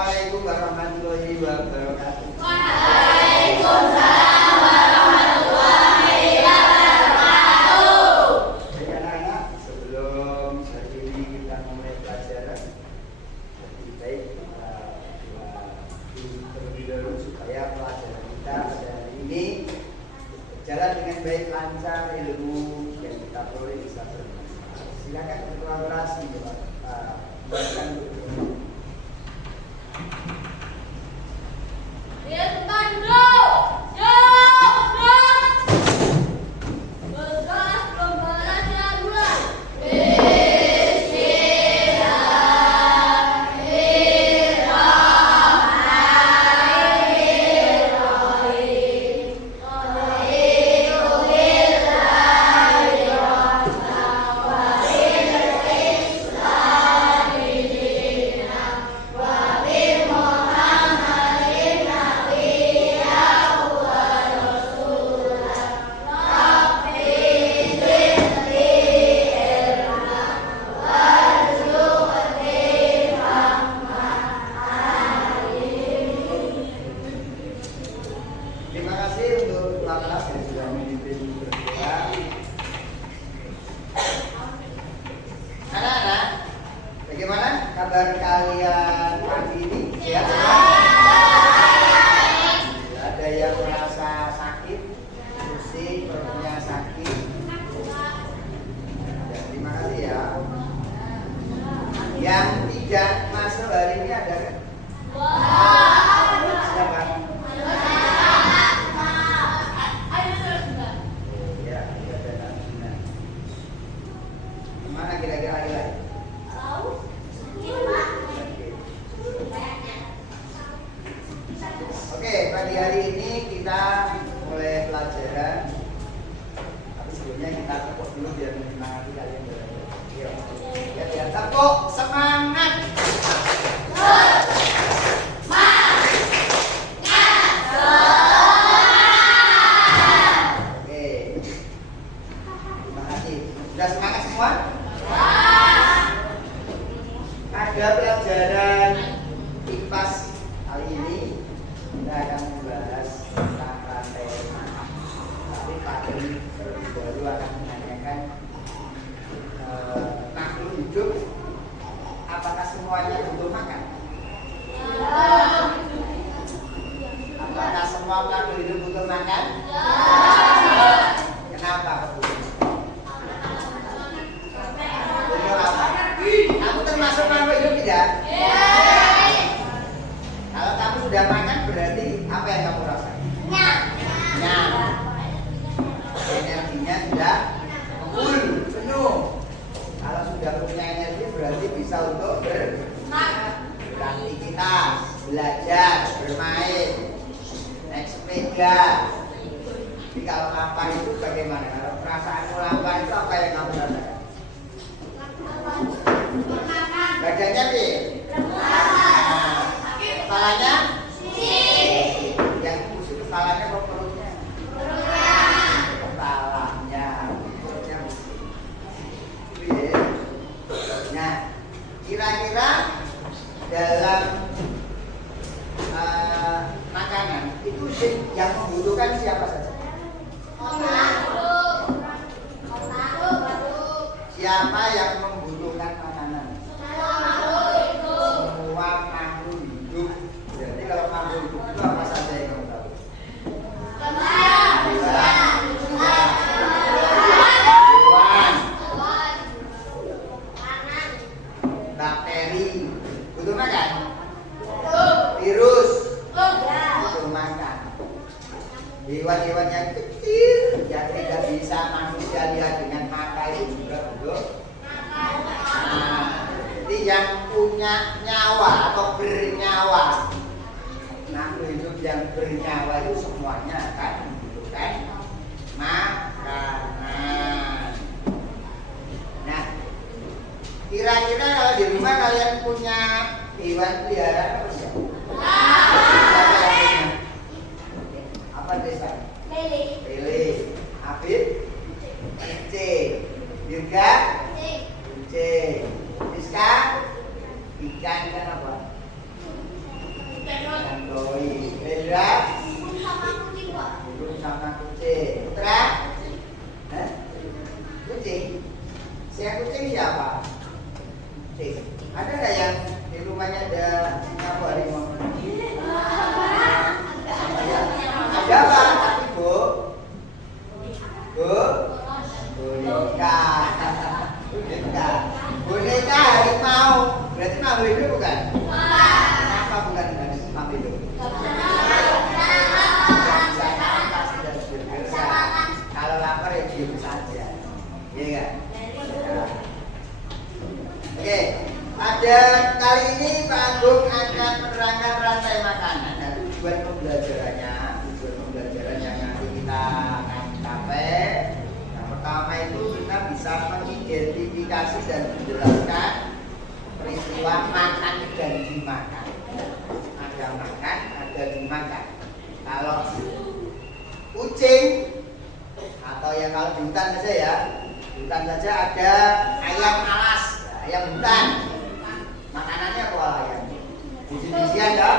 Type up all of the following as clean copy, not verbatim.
Assalamualaikum warahmatullahi wabarakatuh. Waalaikumsalam warahmatullahi wabarakatuh. Jadi anak-anak, sebelum hari ini kita mulai pelajaran, lebih baik terlebih dahulu supaya pelajaran kita pada hari ini berjalan dengan baik, lancar, ilmu yang kita peroleh bisa bermanfaat. Silakan berkolaborasi, buatkan dulu. Kabar kalian pagi ini? Sehat? Ada yang merasa sakit, pusing, perutnya sakit? Ya, terima kasih ya. Yang tidak masuk hari ini ada kan? Siapa? Ya, ada Nabila. Kemana kira-kira lagi? Oke, pagi hari ini kita mulai pelajaran. Tapi sebelumnya kita tepuk dulu biar menyemangati kalian belajar. Ya, tepuk semangat. Oke, terima kasih. Sudah semangat semua? Ada pelajaran IPAS kali ini. Kita akan membahas tentang rantai makan. Tapi Pak Deni terlebih dahulu akan menanyakan makhluk hidup, apakah semuanya butuh makan? Apakah semua makhluk hidup butuh makan? Kenapa? Butuh apa? Kamu termasuk makhluk hidup tidak? Kalau kamu sudah makan berarti apa yang kamu rasakan? Nyam. Energinya sudah full, penuh. Kalau sudah punya energi berarti bisa untuk beraktivitas, belajar, bermain, naik sepeda. Jadi kalau lapar itu bagaimana? Kalau perasaanmu lapar itu apa yang kamu rasakan? Badannya sih? Kepalanya? Yang khusus kepalanya atau perutnya? Kepalanya. Perutnya Nah, kira-kira dalam makanan itu yang membutuhkan siapa saja? Siapa yang membutuhkan makanan? Semua makhluk hidup. Jadi kalau makhluk hidup itu apa saja yang kamu tahu? Hewan, bakteri, butuh makan? Virus, butuh makan. Hewan-hewan yang kecil yang tidak bisa manusia lihat dengan mata itu juga butuh. Jadi yang punya nyawa atau bernyawa, makhluk hidup yang bernyawa itu semuanya akan membutuhkan makanan. Nah, kira-kira kalau di rumah kalian punya hewan peliharaan apa sih? Apa desa? Lele. Abid? Kucing. Dirga? Kucing. Iska? Ikan kan apa? Android. Indra? Burung sama kucing. Putra? Hah? Kucing? Siapa kucing siapa? Kucing. Ada nggak yang di rumahnya ada apa harimau? Ada apa? Tapi Bu? Bu? Boneka. Boneka. Boneka harimau. Berarti makhluk hidup bukan? Kenapa bukan makhluk hidup? Kalau lapar ya diam saja. Iya kan? Oke, pada kali ini Pak Agung akan menerangkan rantai makanan dan tujuan pembelajarannya yang nanti kita akan capai. Yang pertama itu kita bisa mengidentifikasi dan menjelaskan peristiwa makan dan dimakan. Ada makan, ada dimakan. Kalau kucing atau yang kalau di hutan saja ya, di hutan saja ada ayam alas, ayam hutan. Makanannya apa ayam? Biji-bijian ya?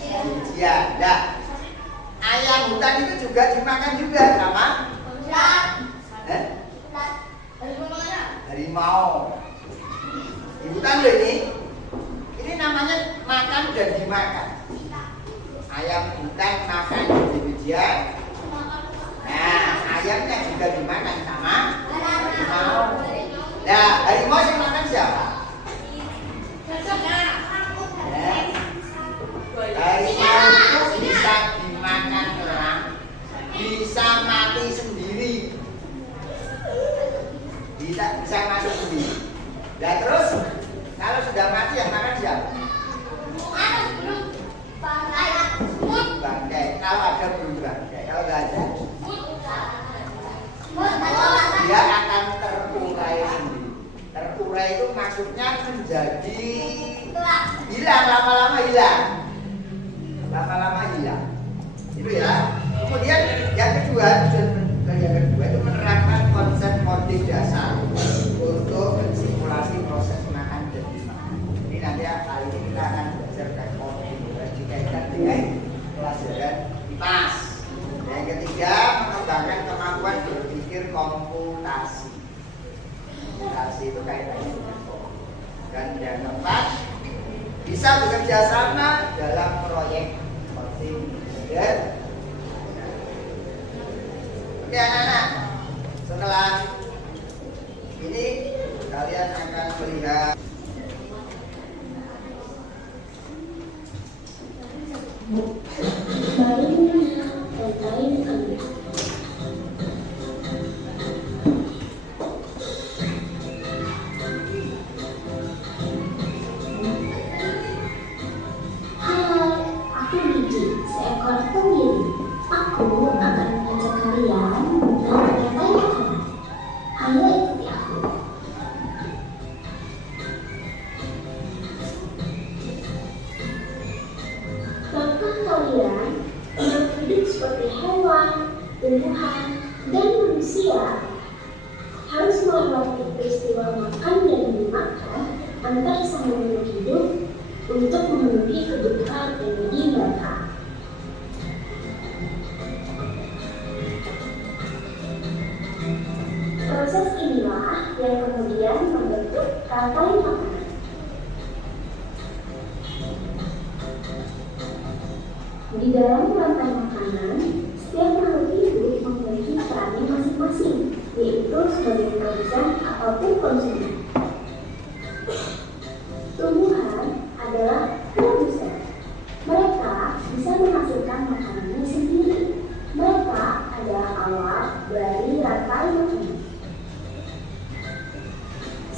Biji-bijian. Nah, ayam hutan itu juga dimakan juga sama? Harimau. Di hutan loh ini. Ini namanya makan dan dimakan. Ayam hutan makan biji-bijian. Nah, ayamnya juga dimakan sama harimau. Nah, harimau yang makan siapa? Harimau itu bisa dimakan orang, bisa mati sendiri. Bisa mati sendiri. Dan terus kalau sudah mati yang makan siapa? Bangkai. Kalau ada burung bangkai, kalau nggak ada, dia akan terurai sendiri. Terurai itu maksudnya menjadi hilang, lama-lama hilang. Lama-lama hilang. Itu ya. Kemudian yang kedua itu menerapkan konsep motif dasar untuk mensimulasi proses makan dan dimakan. Ini nanti kali ini kita akan belajar tentang motif dikaitkan dengan pelajaran IPAS. Yang ketiga, mengembangkan kemampuan berpikir komputasi. Komputasi itu kaitannya dengan komputer. Dan yang keempat, bisa bekerja sama dalam proyek seperti ini. Oke anak-anak, setelah ini kalian akan melihat tumbuhan, dan manusia harus melewati peristiwa makan dan dimakan antar sang makhluk hidup untuk memenuhi kebutuhan energi mereka. Proses inilah yang kemudian membentuk rantai makanan. Di dalam rantai makanan, setiap makhluk hidup memiliki perannya masing-masing, yaitu sebagai produsen ataupun konsumen. Tumbuhan adalah produsen. Mereka bisa menghasilkan makanannya sendiri. Mereka adalah awal dari rantai makanan.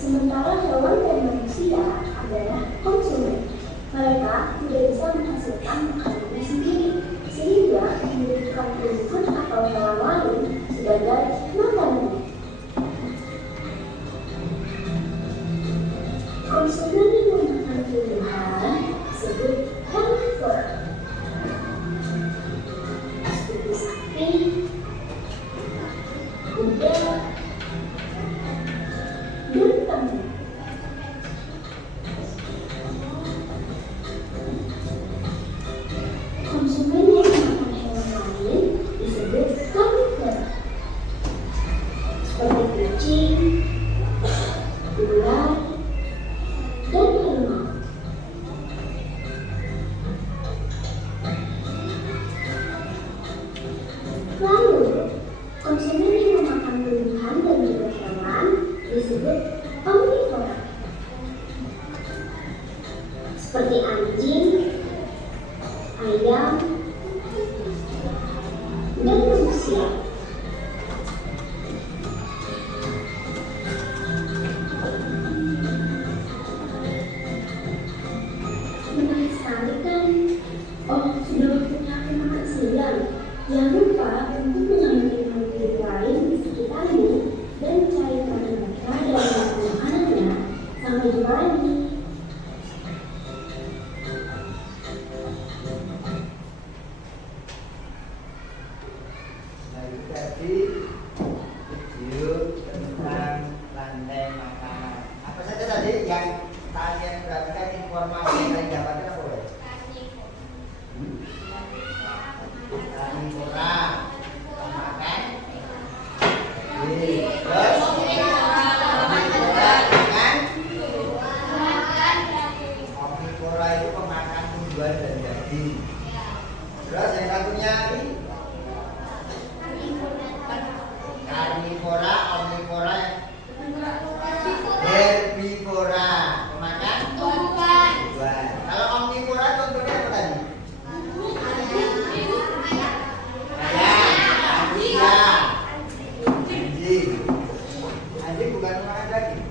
Sementara hewan dan manusia adalah konsumen. Mereka tidak bisa menghasilkan makanannya sendiri, sehingga membutuhkan tumbuhan atau hewan lain sebagai makanan. Konsumen yang memakan tumbuhan disebut herbivore, seperti sapi, kuda, dan ternak. disebut omnivora, seperti anjing, ayam, dan manusia. Menarik sekali kan? Oh, sudah waktunya aku makan siang. Jangan lupa untuk mengambil makhluk lain di sekitarnya dan mencari teman mereka dalam makanannya. Sampai jumpa lagi. Nah, itu tadi video tentang rantai makanan. Apa saja tadi yang kalian perhatikan informasi yang kalian dapatkan apa ya? Karnivora, pemakan. Terus omnivora dengan omnivora itu pemakan tumbuhan dan daging. Terus yang satunya lagi karnivora, omnivora, herbivora, pemakan tumbuhan. Kalau omnivora contohnya apa tadi? Ayam, anjing. Anjing bukan pemakan daging.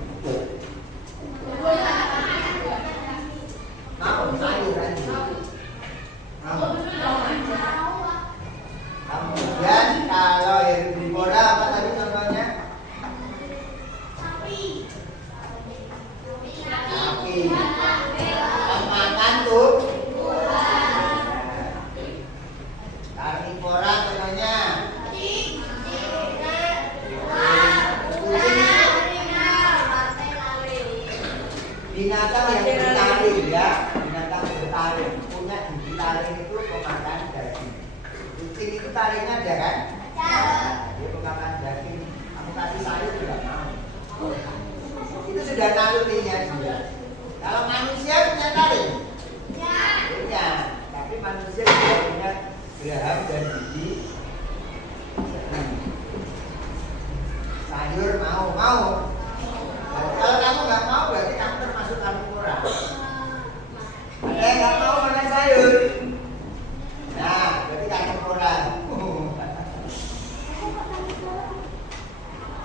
Mau sayur anjing. Mau. Kemudian kalau herbivora apa tadi contohnya? Sapi. Pemakan tumbuhan. Karnivora contohnya binatang yang bertaring ya, binatang bertaring punya gigi taring itu pemakan daging. Kucing itu taringnya ada kan? Nah, dia pemakan daging. Kamu kasih sayur juga mau. Itu sudah nalurinya juga. Kalau manusia punya taring? Punya. Tapi manusia juga punya geraham dan gigi. Sayur mau. Nah, kalau kamu nggak mau berarti kamu termasuk karnivora. Ada yang nggak mau makan sayur. Nah, berarti karnivora.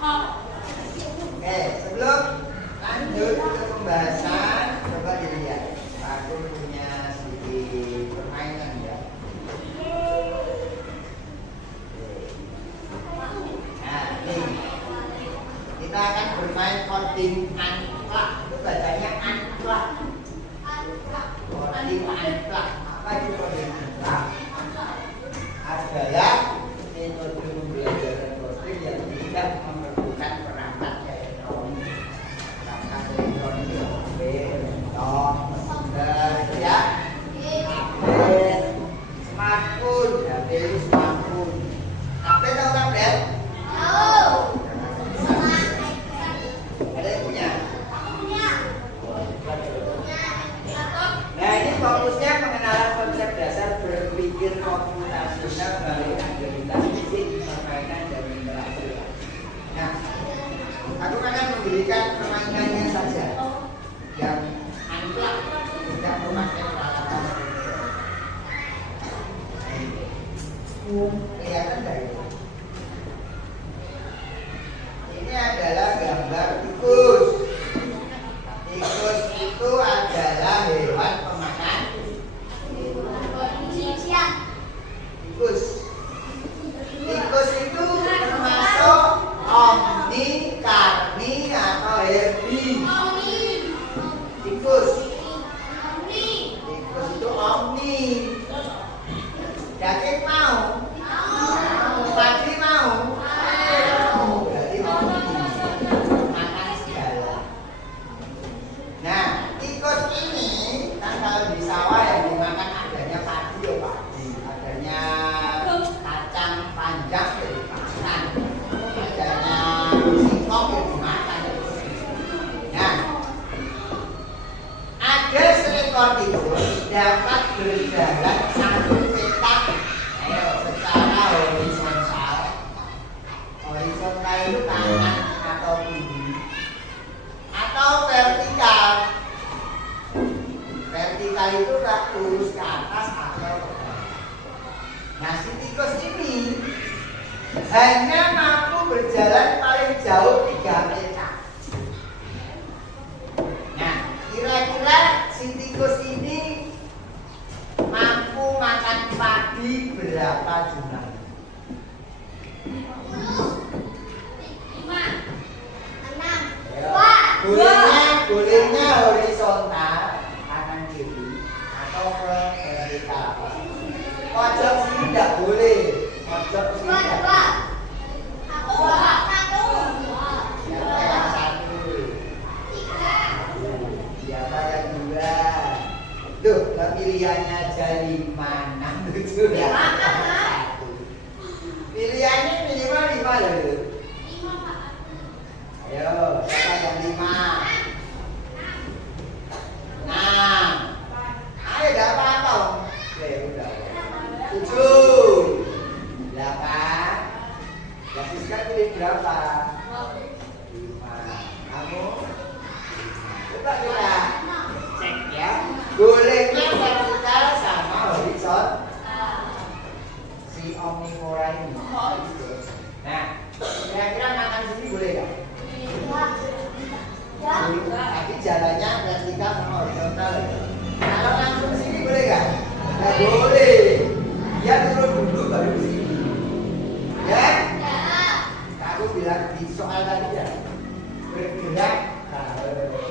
Oke, sebelum lanjut ke pembahasan, coba dilihat. Aku punya sedikit permainan ya. Nah, nih kita akan bermain coding anklak. Itu bacanya anklak. Coding anklak. Apa itu coding anklak? Adalah metode pembelajaran coding yang tidak memerlukan perangkat elektronik. Perangkat elektronik HP, laptop, komputer, ya, tablet, smartphone, HP itu smartphone. Tablet atau tablet? Ada yang punya? Nah, ini fokusnya pengenalan konsep dasar berpikir komputasional melalui aktivitas fisik, permainan, dan interaksi. Nah, aku akan memberikan permainannya saja yang anklak, tidak memakai peralatan. Kelihatan nggak itu? Ini adalah gambar tikus. Tikus itu adalah hewan pemakan tikus. Tikus itu termasuk omni, karni, atau herbi. Tikus itu omni. Daging mau? Padi mau? Berarti omni. Makan segala. Nah, tikus ini kan kalau di sawah yang dimakan adanya padi ya padi, adanya kacang panjang ya dimakan, adanya singkong ya dimakan. Nah, ada seekor tikus dapat berjalan satu petak secara horizontal. Horizontal itu kanan atau kiri. vertikal itu lurus ke atas atau ke bawah. Nah, si tikus ini hanya mampu berjalan paling jauh 3 meter. Nah, kira-kira si tikus ini mampu makan padi berapa jumlahnya? 5, 6, 2. Bolehnya horizontal kanan kiri atau vertikal. Pojok sini tidak boleh. Pojok sini tidak. Siapa yang 1? Siapa yang 2? Tuh, pilihannya aja 5, 6, 7 ya. Pilihannya minimal 5 loh. Ayo, siapa yang 5? 6. Ayo, gak apa-apa. Oke, udah. 7, 8. Ya, Siska pilih berapa? 5. Kamu? Coba kita cek ya. Bolehnya vertikal sama horizontal. Si omnivora ini. Nah, kira-kira makan sini boleh gak? Tapi jalannya vertikal sama horizontal. Kalau langsung ke sini boleh gak? Gak boleh. Dia turun dulu baru ke sini. Ya? Aku bilang di soal tadi ya. Bergerak,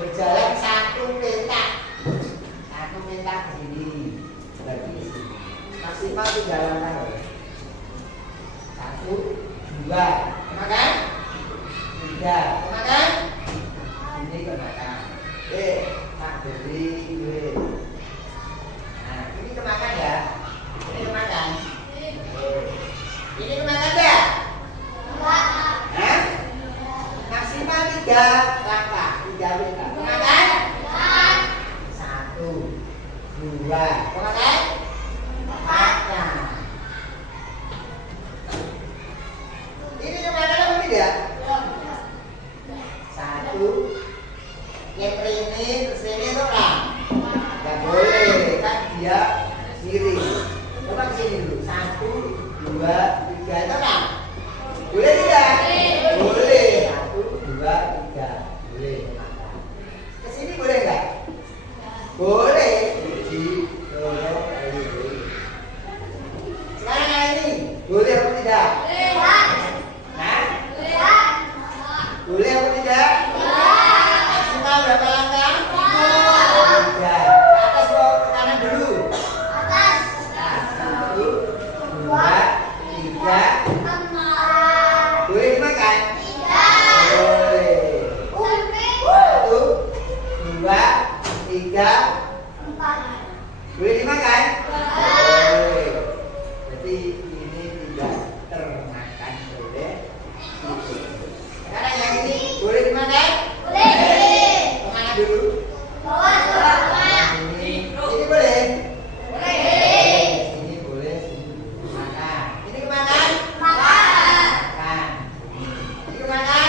berjalan 1 petak. 1 petak ke sini. Lagi ke sini. Maksimal 3 langkah. 1, 2. Makan? 3. Makan? Ini kemakan. Tak beri duit. Nah, ini kemakan ya. Ini kemakan. Ini kemakan ya? Hah? Maksimal 3 langkah. 3 langkah. Kemakan? 1, 2. Kemakan? Makan. Ini kemakan apa tidak? 1. Yang ini kesini tuh kan? Gak boleh, kan dia miring. Coba kesini dulu. 1, 2, 3 itu kan? Boleh tidak? Boleh. 1, 2, 3. Boleh. Kesini boleh nggak? Boleh. Uji, dorong, boleh. Sekarang yang ini boleh atau tidak? Nah? Boleh atau tidak? Maksimal berapa langkah? 3. Ke atas mau ke kanan dulu. Nah, 1, 2, 3. Boleh dimakan? Boleh. 1, 2, 3. Boleh dimakan? Boleh. Jadi ini tidak termakan oleh tikus. Sekarang yang ini boleh dimakan? Kemana dulu? Ini boleh? Ini boleh makan. Ini kemakan? Makan. Ini kemakan?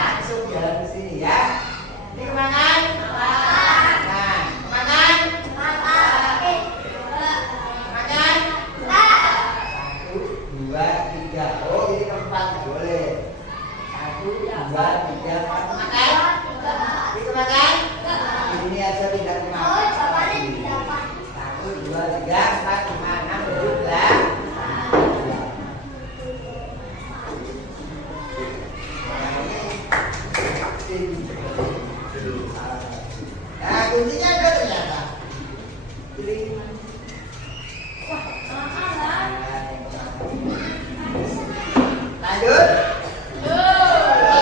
Langsung jalan ke sini ya. Ini kemakan? Makan. Kemakan? Makan? 1, 2, 3. Oh, ini keempat boleh. 1, 2, 3. Makan? Ini kemakan? Ini aja tidak dimakan. 1, 2, 3, 4, 5, 6, 7, 8. Nah, kuncinya ada ternyata. Lanjut.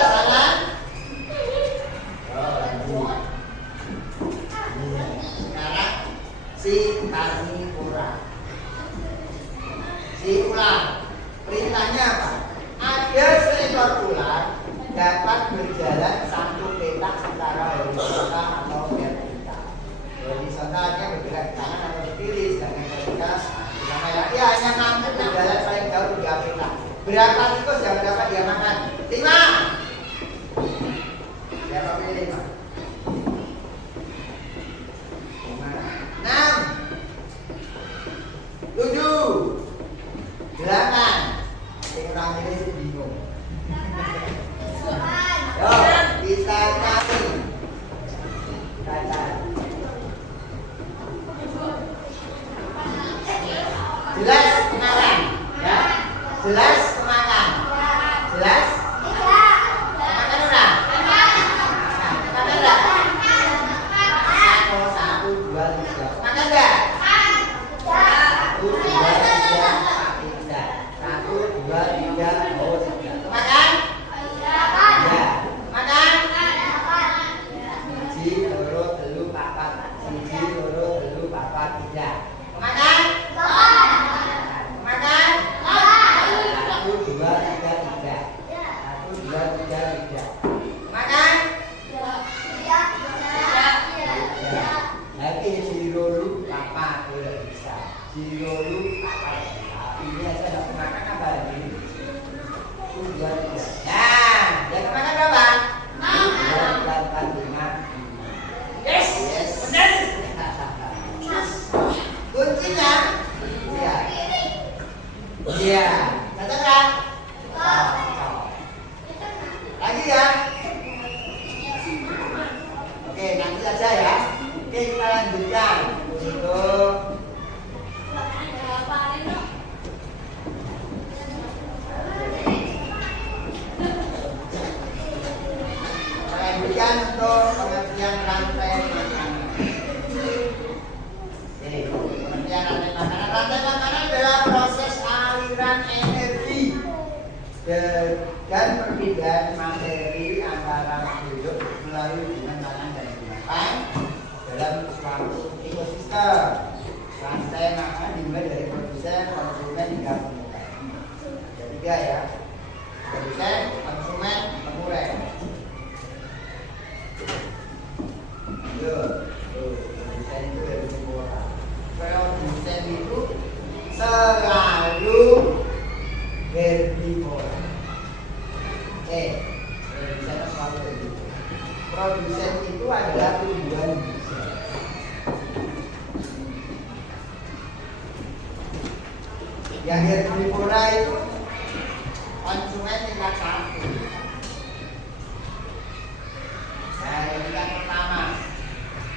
Salah. Sekarang si karnivora. Si ular. Perintahnya apa? Ada seekor ular dapat berjalan 1 petak secara horizontal atau vertikal. Horizontalnya bergerak ke kanan atau ke kiri, sedangkan vertikal dia hanya mampu berjalan paling jauh 3 petak. Berapa tikus yang dapat dia makan? 5. Siapa pilih 5? 5. Jelas kemakan? Jelas? Kemakan ora? Kemakan ora? 1, 2, 3. Kemakan enggak? 1, 2, 3, 4, 1, 2, 3, oh 3. Kemakan? Ya. Kemakan? 1, 2, 3, 4. 1, 2, 3, 4, 3. Kemakan? Kemakan? 1, 2, 3, 3. 1, 2, 3, 3. Makan? Lagi sirolu apa tidak bisa. Sirolu apa bisa. Ini aja nggak makan apa lagi? 1, 2, 3. Nah, yang kemakan berapa? 5. Yes. Benar. Kuncinya? Iya. Iya. Katakan. Lagi ya. Oke, nanti saja ya. Oke, kita lanjutkan untuk pengertian rantai makanan. Oke, pengertian rantai makanan. Rantai makanan adalah proses aliran energi dan perpindahan materi antara makhluk hidup melalui hubungan tangan dan binatang dalam suatu ekosistem. Rantai makanan dimulai dari produsen, konsumen hingga pengumpan. Ada 3 ya. Produsen, konsumen, pengurang. Produsen itu dari semua orang. Produsen itu selalu herbivora. Produsen selalu herbivora. Produsen itu adalah tumbuhan bisa. Yang herbivora itu konsumen tingkat 1. Nah, yang tingkat pertama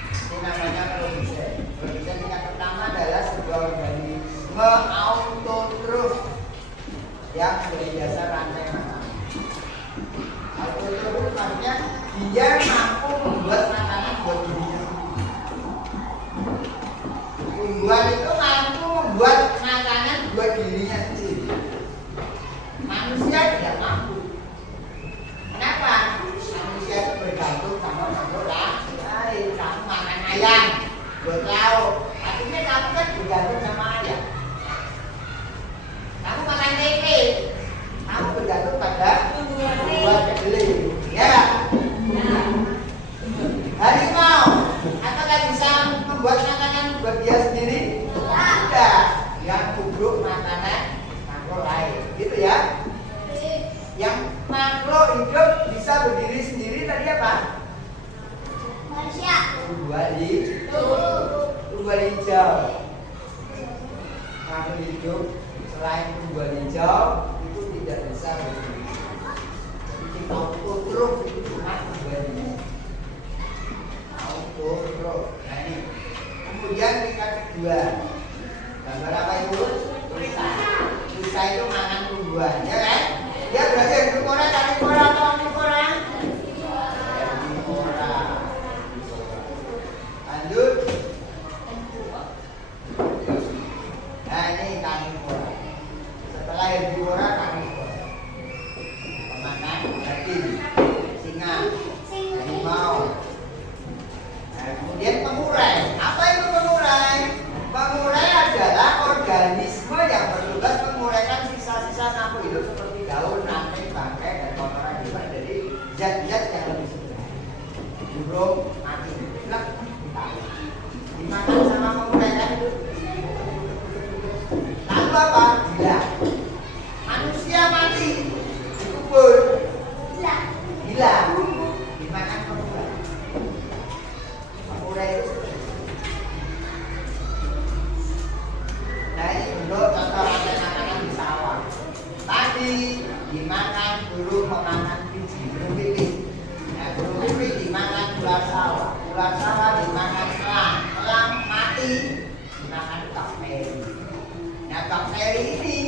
itu namanya produsen. Produsen tingkat pertama adalah sebuah organisme autotrof yang berjasa rantai makanan. Autotrof maksudnya dia mampu membuat makanan buat dirinya sendiri. Tumbuhan itu mampu membuat makanan buat dirinya sendiri. Manusia tidak mampu. Kenapa? Manusia itu bergantung sama makhluk lain. Kamu makan ayam buat lauk, artinya kamu kan bergantung sama ayam. Kamu makan tempe, kamu bergantung pada buat kedelai. Ya. Harimau, apakah bisa membuat makanan buat dia sendiri? Tidak. Yang kubur makanan makhluk lain, gitu ya. Yang makhluk hidup bisa berdiri sendiri tadi apa? Tumbuhan hijau. Makhluk hidup selain tumbuhan hijau itu tidak bisa berdiri. Jadi autotrof itu cuma tumbuhan hijau. Autotrof. Nah ini. Kemudian tingkat kedua. Gambar apa itu? Rusa. Rusa itu makan tumbuhan, ya kan? Dia berarti herbivora, karnivora atau omnivora? Herbivora. Lanjut. Nah ini karnivora. Setelah herbivora, karnivora. Pemakan daging, singa, harimau. Nah, kemudian pengurai. Apa itu pengurai? Pengurai adalah organisme yang bertugas menguraikan sisa-sisa makhluk hidup seperti daun, ranting, bangkai, dan kotoran hewan dari zat-zat yang lebih segar. Burung mati, blek, dimakan sama pengurai kan itu. Lalu apa? Gila. Manusia mati, dikubur, gila, dimakan pengurai. Pengurai itu. Nah ini bentuk contoh rantai makanan di sawah. Tadi dimakan burung memakan biji, burung pipih. Nah burung pipih dimakan ular sawah. Ular sawah dimakan elang. Elang mati dimakan bakteri. Nah bakteri ini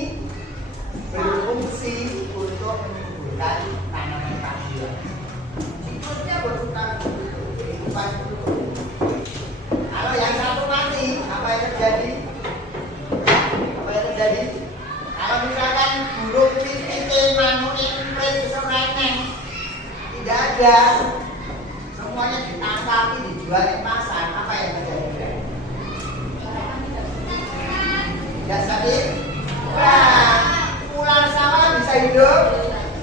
ada, semuanya ditangkapi, dijual di pasar, apa yang terjadi? Ya Salim? Kurang. Ular sawah bisa hidup?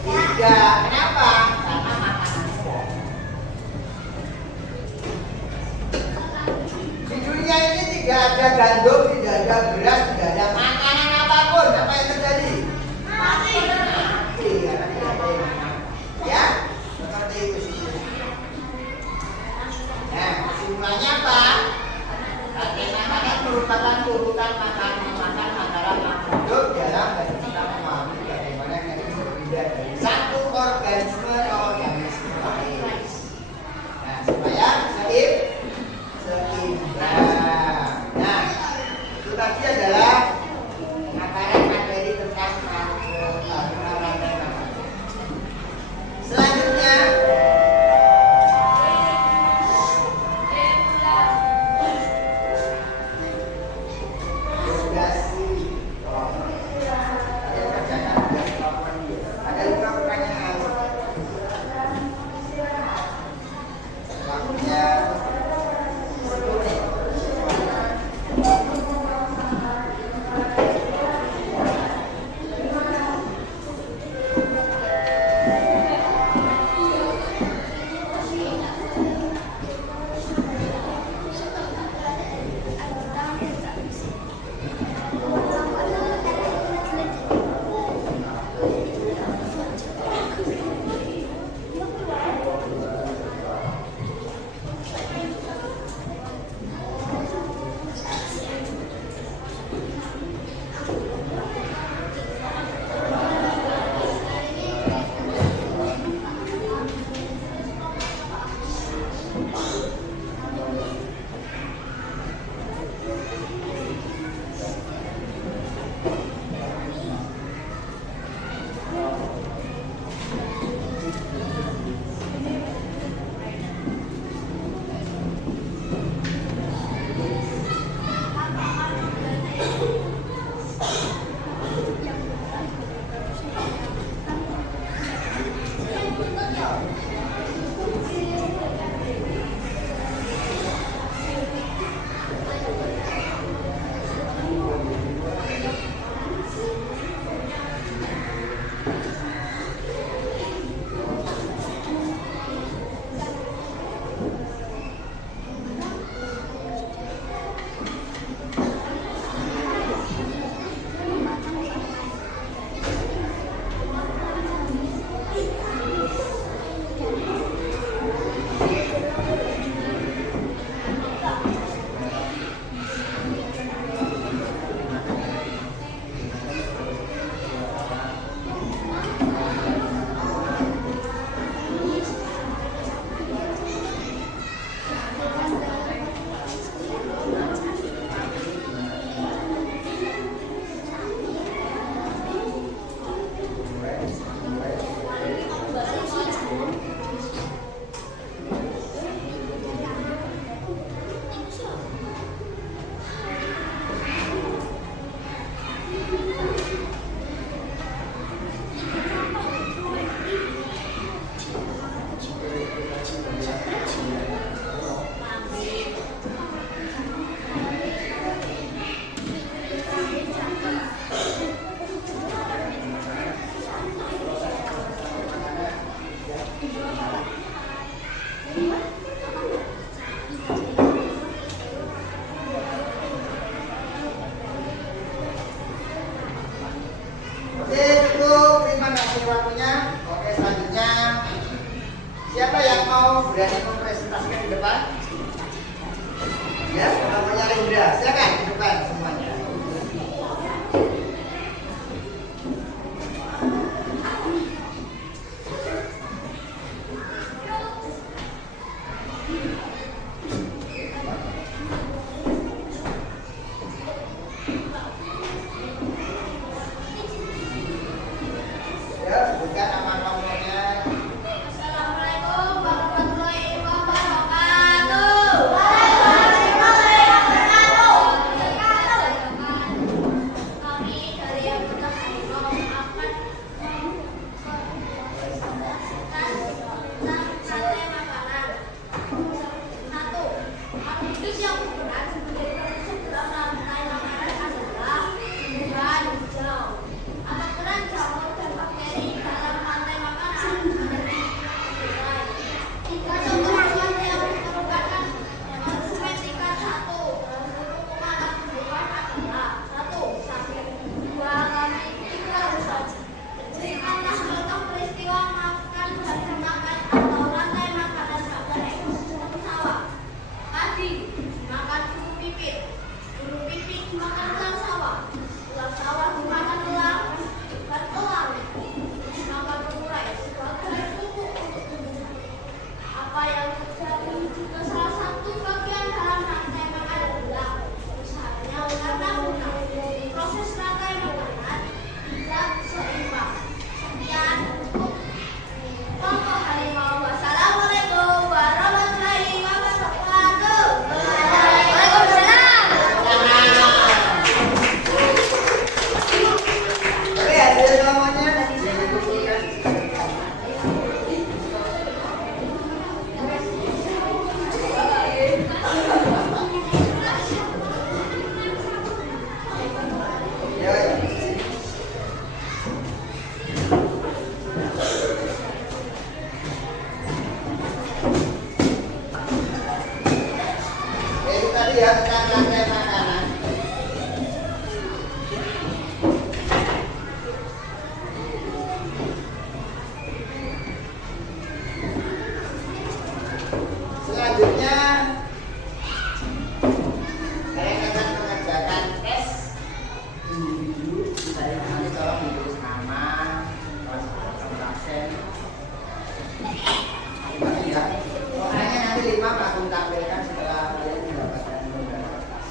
Tidak. Kenapa? Karena makanan sehat. Di dunia ini tidak ada gandum, tidak ada beras, tidak ada makanan apapun. Apa yang terjadi? Mati. Mati karena tidak ada yang makan. Ya, seperti itu sih. Nah, kesimpulannya apa? Makanan merupakan turutan makanan hidup dalam dan kita memahami bagaimana yang berbeda dari satu organisme ke organisme lain. Nah, supaya seimbang. Nah, itu tadi adalah materi tentang selanjutnya berani mempresentasikan di depan? Ya, namanya Indra. Silakan di depan semuanya. Ya, sebutkan nama nomornya. Assalamualaikum warahmatullahi wabarakatuh. Waalaikumsalam warahmatullahi wabarakatuh. kembali ya ke rantai makanan. Selanjutnya kalian akan mengerjakan tes individu. Misalnya nanti tolong ditulis nama, kelas absen. Ya, pokoknya nanti 5 akan tampilkan setelah kalian mendapatkan beberapa tas.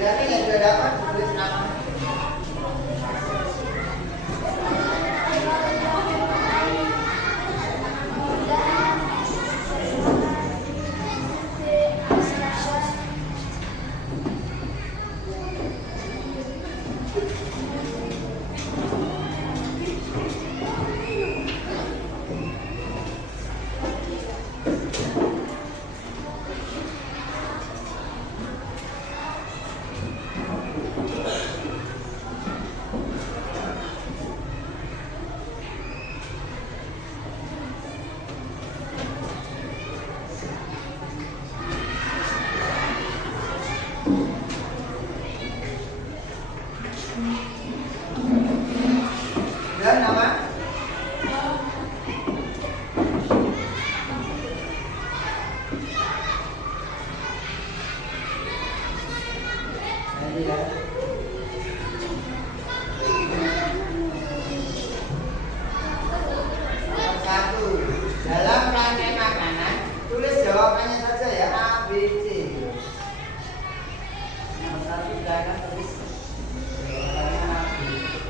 Berarti yang sudah dapat tulis nama. Dan nama? Nanti ya. Nomor 1. Dalam rantai makanan, tulis jawabannya saja ya, A, B, C. Nomor 1 silakan tulis jawabannya A, B, C.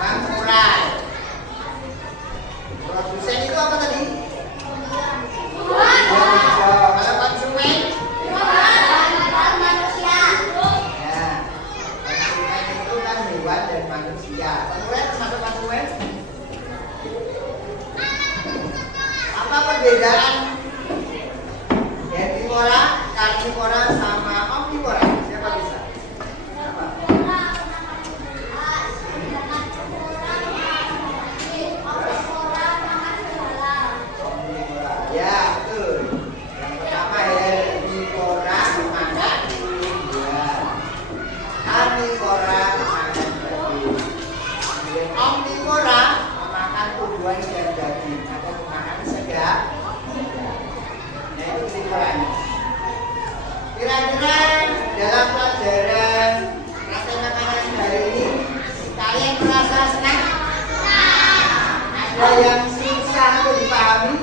mengurai. Produsen itu apa tadi? Kalau konsumen? Ya, konsumen itu kan hewan dan manusia. Konsumen termasuk konsumen? Apa perbedaan herbivora, karnivora sama omnivora? Siapa bisa? Apa? Omnivora. Ya, betul. Yang pertama herbivora makan buah. Karnivora makan daging. Kemudian omnivora makan tumbuhan dan daging atau makan segala. Nah, itu tipuannya. Kira-kira dalam pelajaran rasa makanan hari ini kalian merasa senang? Ada yang susah untuk dipahami?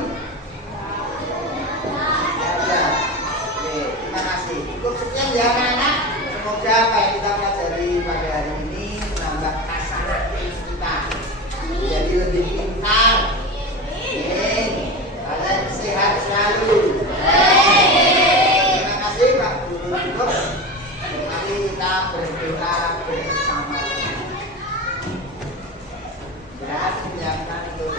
Ya. Oke, terima kasih. Cukup sekian ya anak-anak. Semoga apa yang kita pelajari pada hari ini menambah aktif kita. Jadi lebih pintar. Kalian sehat selalu. Terima kasih Pak Guru. Cukup. Mari kita berdoa bersama. Ya, silakan untuk